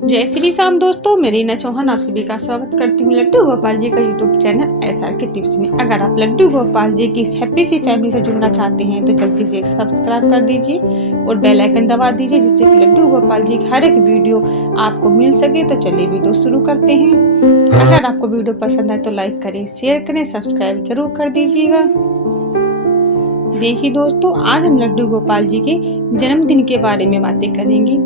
जय श्री राम दोस्तों, मैं रीना चौहान आप सभी का स्वागत करती हूँ लड्डू गोपाल जी का यूट्यूब चैनल एसआर के टिप्स में। अगर आप लड्डू गोपाल जी की इस हैप्पी सी फैमिली से जुड़ना चाहते हैं तो जल्दी से एक सब्सक्राइब कर दीजिए और बेल आइकन दबा दीजिए, जिससे कि लड्डू गोपाल जी की हर एक वीडियो आपको मिल सके। तो चलिए वीडियो शुरू करते हैं। अगर आपको वीडियो पसंद आए तो लाइक करें, शेयर करें, सब्सक्राइब जरूर कर दीजिएगा। देखिए दोस्तों, आज हम लड्डू गोपाल जी के जन्मदिन के बारे में बातें करेंगे।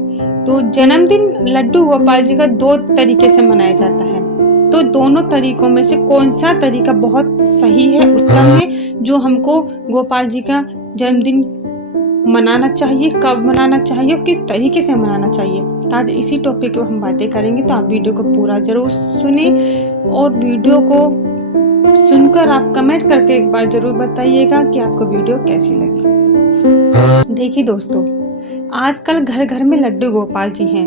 तो जन्मदिन लड्डू गोपाल जी का 2 तरीके से मनाया जाता है। तो दोनों तरीकों में से कौन सा तरीका बहुत सही है, उत्तम है, जो हमको गोपाल जी का जन्मदिन मनाना चाहिए, कब मनाना चाहिए और किस तरीके से मनाना चाहिए, तो आज इसी टॉपिक पर हम बातें करेंगे। तो आप वीडियो को पूरा जरूर सुने और वीडियो को सुनकर आप कमेंट करके एक बार जरूर बताइएगा कि आपको वीडियो कैसी लगी। देखिए दोस्तों, आजकल घर घर में लड्डू गोपाल जी हैं,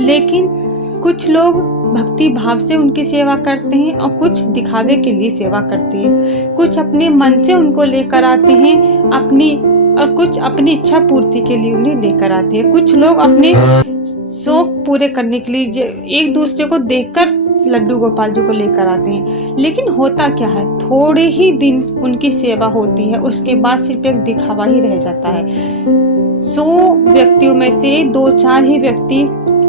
लेकिन कुछ लोग भक्ति भाव से उनकी सेवा करते हैं और कुछ दिखावे के लिए सेवा करते हैं। कुछ अपने मन से उनको लेकर आते हैं और कुछ अपनी इच्छा पूर्ति के लिए उन्हें लेकर आते हैं। कुछ लोग अपने शौक पूरे करने के लिए एक दूसरे को देखकर लड्डू गोपाल जी को लेकर आते हैं। लेकिन होता क्या है, थोड़े ही दिन उनकी सेवा होती है, उसके बाद सिर्फ एक दिखावा ही रह जाता है। 100 व्यक्तियों में से 2-4 ही व्यक्ति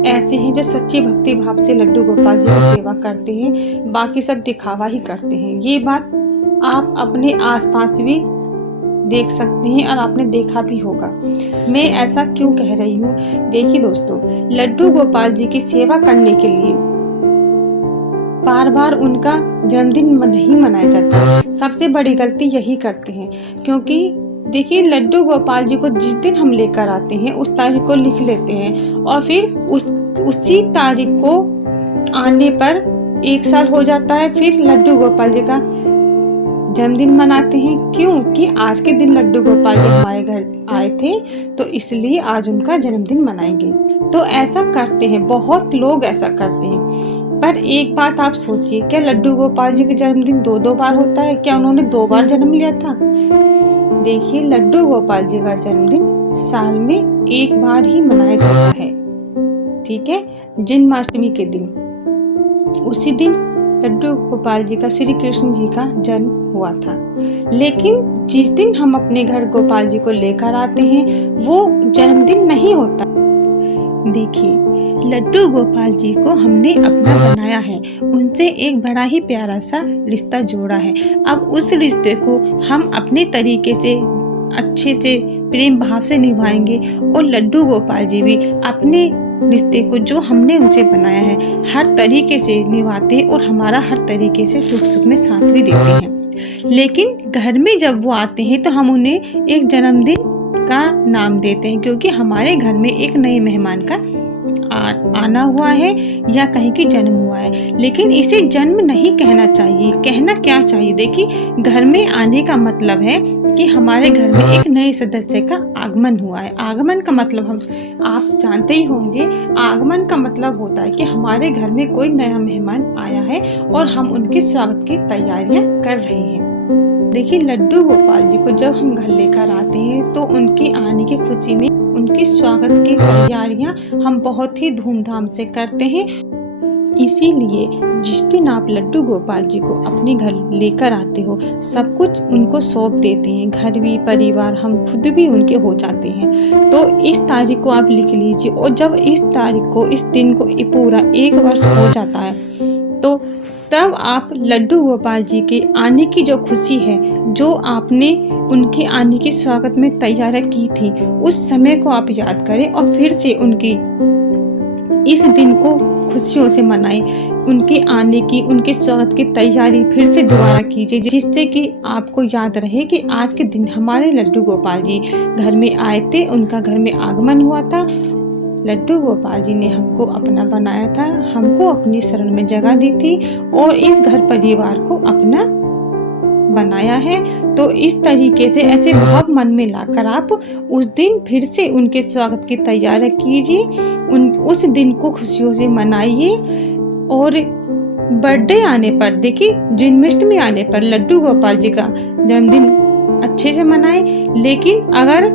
ऐसे हैं जो सच्ची भक्ति भाव से लड्डू गोपाल जी की सेवा करते हैं, बाकी सब दिखावा ही करते हैं। ये बात आप अपने आसपास भी देख सकते हैं और आपने देखा भी होगा। मैं ऐसा क्यों कह रही हूँ, देखिए दोस्तों, लड्डू गोपाल जी की सेवा करने के लिए बार बार उनका जन्मदिन नहीं मनाया जाता। सबसे बड़ी गलती यही करते हैं, क्योंकि देखिए लड्डू गोपाल जी को जिस दिन हम लेकर आते हैं उस तारीख को लिख लेते हैं और फिर उसी तारीख को आने पर 1 साल हो जाता है, फिर लड्डू गोपाल जी का जन्मदिन मनाते हैं। क्यों कि आज के दिन लड्डू गोपाल जी हमारे घर आए थे, तो इसलिए आज उनका जन्मदिन मनाएंगे। तो ऐसा करते हैं, बहुत लोग ऐसा करते हैं। पर एक बात आप सोचिए, क्या लड्डू गोपाल जी का जन्मदिन 2-2 बार होता है? क्या उन्होंने 2 बार जन्म लिया था? देखिए, लड्डू गोपाल जी का जन्मदिन साल में 1 बार ही मनाया जाता है, ठीक है, जन्माष्टमी के दिन। उसी दिन लड्डू गोपाल जी का, श्री कृष्ण जी का जन्म हुआ था। लेकिन जिस दिन हम अपने घर गोपाल जी को लेकर आते हैं वो जन्मदिन नहीं होता। देखिए, लड्डू गोपाल जी को हमने अपना बनाया है, उनसे एक बड़ा ही प्यारा सा रिश्ता जोड़ा है। अब उस रिश्ते को हम अपने तरीके से अच्छे से प्रेम भाव से निभाएंगे और लड्डू गोपाल जी भी अपने रिश्ते को जो हमने उनसे बनाया है हर तरीके से निभाते हैं और हमारा हर तरीके से दुख सुख में साथ भी देते हैं। लेकिन घर में जब वो आते हैं तो हम उन्हें एक जन्मदिन का नाम देते हैं, क्योंकि हमारे घर में एक नए मेहमान का आना हुआ है या कहीं की जन्म हुआ है। लेकिन इसे जन्म नहीं कहना चाहिए। कहना क्या चाहिए, देखिए, घर में आने का मतलब है कि हमारे घर में एक नए सदस्य का आगमन हुआ है। आगमन का मतलब आप जानते ही होंगे, आगमन का मतलब होता है कि हमारे घर में कोई नया मेहमान आया है और हम उनके स्वागत की तैयारियां कर रहे हैं। देखिए, लड्डू गोपाल जी को जब हम घर लेकर आते हैं तो उनके आने की खुशी में उनके स्वागत की तैयारियां हम बहुत ही धूमधाम से करते हैं। इसीलिए जिस दिन आप लड्डू गोपाल जी को अपने घर लेकर आते हो, सब कुछ उनको सौंप देते हैं, घर भी, परिवार, हम खुद भी उनके हो जाते हैं। तो इस तारीख को आप लिख लीजिए और जब इस तारीख को, इस दिन को पूरा 1 वर्ष हो जाता है, तो तब आप लड्डू गोपाल जी के आने की जो खुशी है, जो आपने उनके आने के स्वागत में तैयारी की थी, उस समय को आप याद करें और फिर से उनकी इस दिन को खुशियों से मनाएं। उनके आने की, उनके स्वागत की तैयारी फिर से दोबारा कीजिए, जिससे कि आपको याद रहे कि आज के दिन हमारे लड्डू गोपाल जी घर में आए थे, उनका घर में आगमन हुआ था। लड्डू गोपाल जी ने हमको अपना बनाया था, हमको अपनी शरण में जगह दी थी और इस घर परिवार को अपना बनाया है। तो इस तरीके से ऐसे भाव मन में लाकर आप उस दिन फिर से उनके स्वागत की तैयारी कीजिए, उस दिन को खुशियों से मनाइए। और बर्थडे आने पर, देखिए, जन्माष्टमी आने पर लड्डू गोपाल जी का जन्मदिन अच्छे से मनाएं। लेकिन अगर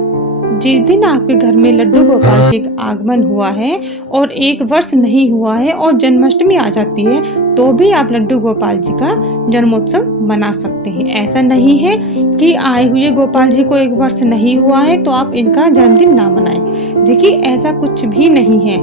जिस दिन आपके घर में लड्डू गोपाल जी का आगमन हुआ है और 1 वर्ष नहीं हुआ है और जन्माष्टमी आ जाती है, तो भी आप लड्डू गोपाल जी का जन्मोत्सव मना सकते हैं। ऐसा नहीं है कि आए हुए गोपाल जी को 1 वर्ष नहीं हुआ है तो आप इनका जन्मदिन ना मनाएं। देखिए, ऐसा कुछ भी नहीं है।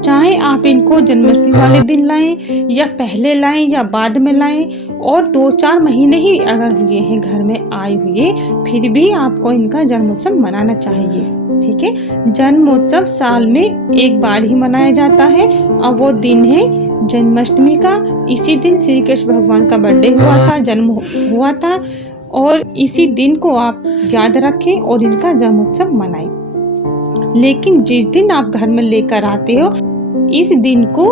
चाहे आप इनको जन्माष्टमी वाले दिन लाएं या पहले लाएं या बाद में लाएं, और 2-4 महीने ही अगर हुए हैं घर में आए हुए, फिर भी आपको इनका जन्मोत्सव मनाना चाहिए। ठीक है, जन्मोत्सव साल में 1 बार ही मनाया जाता है और वो दिन है जन्माष्टमी का। इसी दिन श्री कृष्ण भगवान का बर्थडे हुआ था, जन्म हुआ था, और इसी दिन को आप याद रखें और इनका जन्मोत्सव मनाएं। लेकिन जिस दिन आप घर में लेकर आते हो, इस दिन को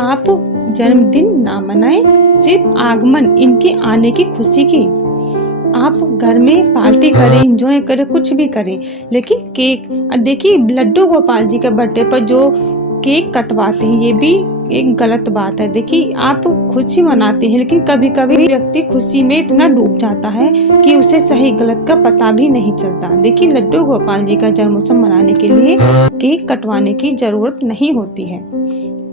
आप जन्मदिन ना मनाएं, सिर्फ आगमन, इनके आने की खुशी की आप घर में पार्टी करें, एंजॉय करें, कुछ भी करें, लेकिन केक, देखिए लड्डू गोपाल जी के बर्थडे पर जो केक कटवाते हैं ये भी एक गलत बात है। देखिए, आप खुशी मनाते हैं, लेकिन कभी कभी व्यक्ति खुशी में इतना डूब जाता है कि उसे सही गलत का पता भी नहीं चलता। देखिए, लड्डू गोपाल जी का जन्मोत्सव मनाने के लिए केक कटवाने की जरूरत नहीं होती है।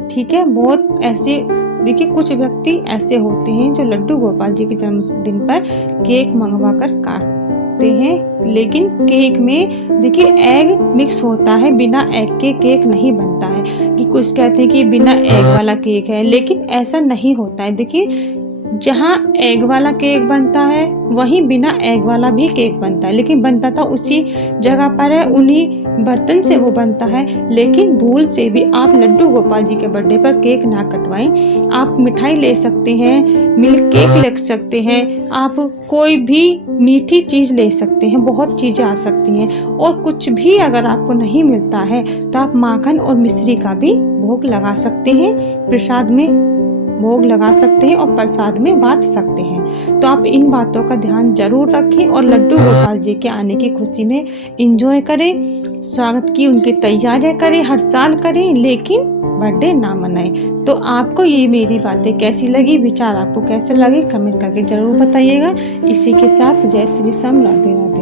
ठीक है, बहुत ऐसे, देखिए कुछ व्यक्ति ऐसे होते हैं जो लड्डू गोपाल जी के जन्मदिन पर केक मंगवा कर काटते हैं, लेकिन केक में देखिए एग मिक्स होता है, बिना एग के केक नहीं बनता है। कि कुछ कहते हैं कि बिना एग वाला केक है, लेकिन ऐसा नहीं होता है। देखिए, जहाँ एग वाला केक बनता है वहीं बिना एग वाला भी केक बनता है, लेकिन बनता तो उसी जगह पर है, उन्हीं बर्तन से वो बनता है। लेकिन भूल से भी आप लड्डू गोपाल जी के बर्थडे पर केक ना कटवाएं। आप मिठाई ले सकते हैं, मिल्क केक ले सकते हैं, आप कोई भी मीठी चीज़ ले सकते हैं, बहुत चीज़ें आ सकती हैं। और कुछ भी अगर आपको नहीं मिलता है तो आप माखन और मिश्री का भी भोग लगा सकते हैं, प्रसाद में भोग लगा सकते हैं और प्रसाद में बांट सकते हैं। तो आप इन बातों का ध्यान जरूर रखें और लड्डू गोपाल जी के आने की खुशी में एंजॉय करें, स्वागत की उनकी तैयारियां करें, हर साल करें, लेकिन बर्थडे ना मनाएं। तो आपको ये मेरी बातें कैसी लगी, विचार आपको कैसे लगे, कमेंट करके जरूर बताइएगा। इसी के साथ जय श्री राम, राधे राधे।